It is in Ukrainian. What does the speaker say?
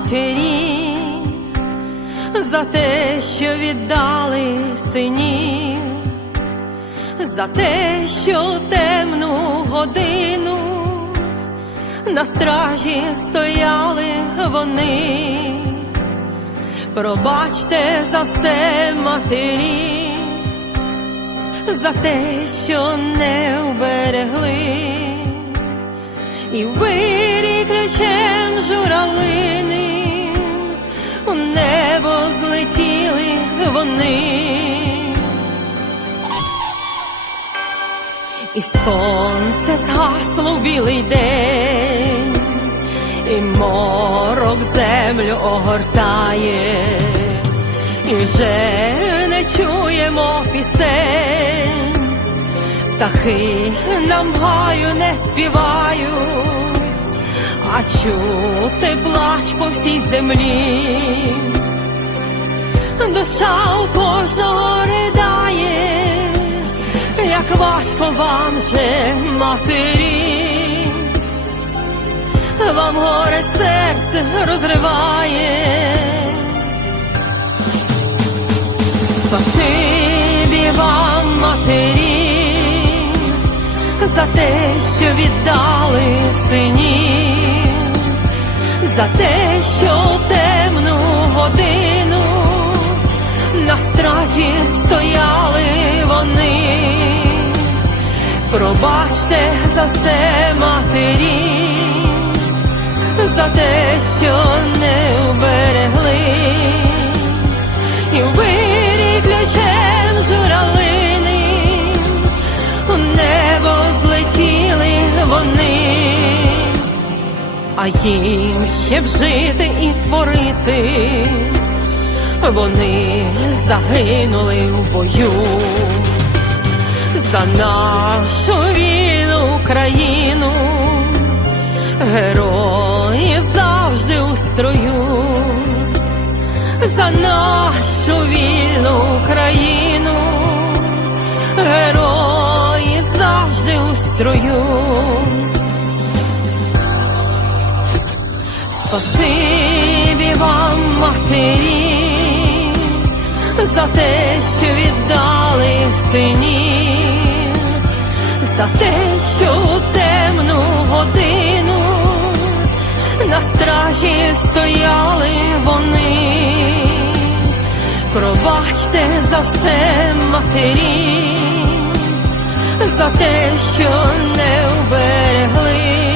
матері, за те, що віддали синів, за те, що темну годину на стражі стояли вони. Пробачте за все матері, за те, що не вберегли, і вирі ключем журавлиним небо вони. І сонце згасло в білий день, і морок землю огортає, і вже не чуємо пісень, птахи нам гаю не співають, а чути плач по всій землі, душа у кожного ридає. Як важко вам же, матері, вам горе серце розриває. Спасибі вам, матері, за те, що віддали синів, за те, що стражі стояли вони. Пробачте за все матері, за те, що не вберегли, і вирі ключем журавлини, у небо злетіли вони, а їм ще б жити і творити, вони загинули в бою. За нашу вільну країну, герої завжди у строю, за нашу вільну країну, герої завжди у строю. Спасибі вам, матері, за те, що віддали синів, за те, що у темну годину на стражі стояли вони. Пробачте за все матері, за те, що не вберегли. І